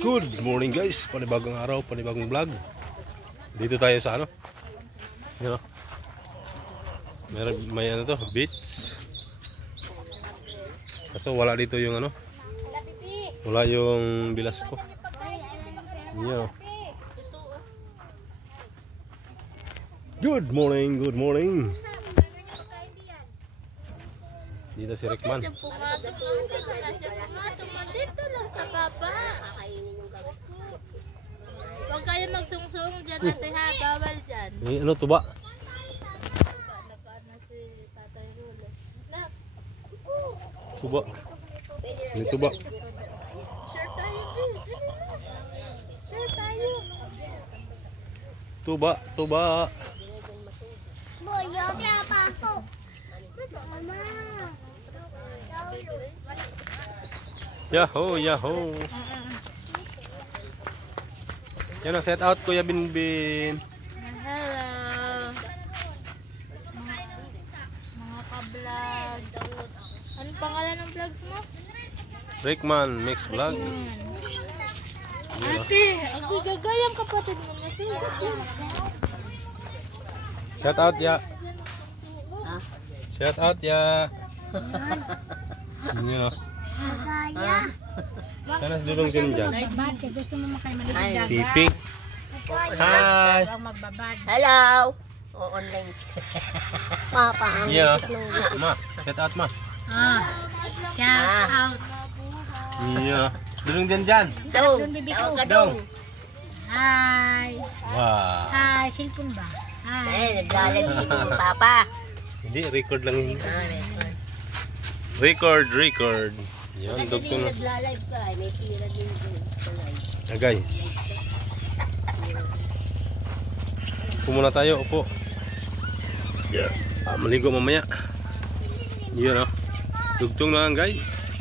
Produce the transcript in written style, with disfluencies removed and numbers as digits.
Good morning guys, panibagong araw, panibagong vlog. Dito tayo sa ano? You know, may ano to, beach. Kaso wala dito yung ano. Wala yung bilas ko. You know. Good morning, good morning. Dito si Rickman. Dito lang sa baba. Huwag kayo magsungsung dyan natin ha, bawal dyan. Eh, ano tuba? Tuba. May tuba. Share tayo dito. Share tayo. Tuba, tuba. Boy, yung apa ako. Mama. Yahoo, yahoo. Yan ang set out Kuya Binbin. Hello. Mga ka-vlog. Anong pangalan ng vlogs mo? Rickman Mix Vlog. Ate, ako gagayang kapatid mo na sila. Shout out ya. Shout out ya. Yeah. Gagaya. Sana dulong sin dyan. Magbabad, gusto mo makaimalitin dagat. Tipik. Hi. Huwag magbabad. Hello! O-online siya. Papa, ang Yeah. Ma, shout out ma. Shout out. Yeah. Dulong din dyan. Dong! Doon, bibi ko. Tawag ka Dong. dong! Hi. Wow. Hi, cellphone ba? Hi. Eh, naglalag si Papa. Hindi, record lang yun. Record. Record, record. Yan, Kasi dugtong din na. nagla-live ka, may tira din dun sa live. Agay. Upo muna tayo, upo. Yeah. Maligo mamaya. Yun o. Dugtong na lang guys.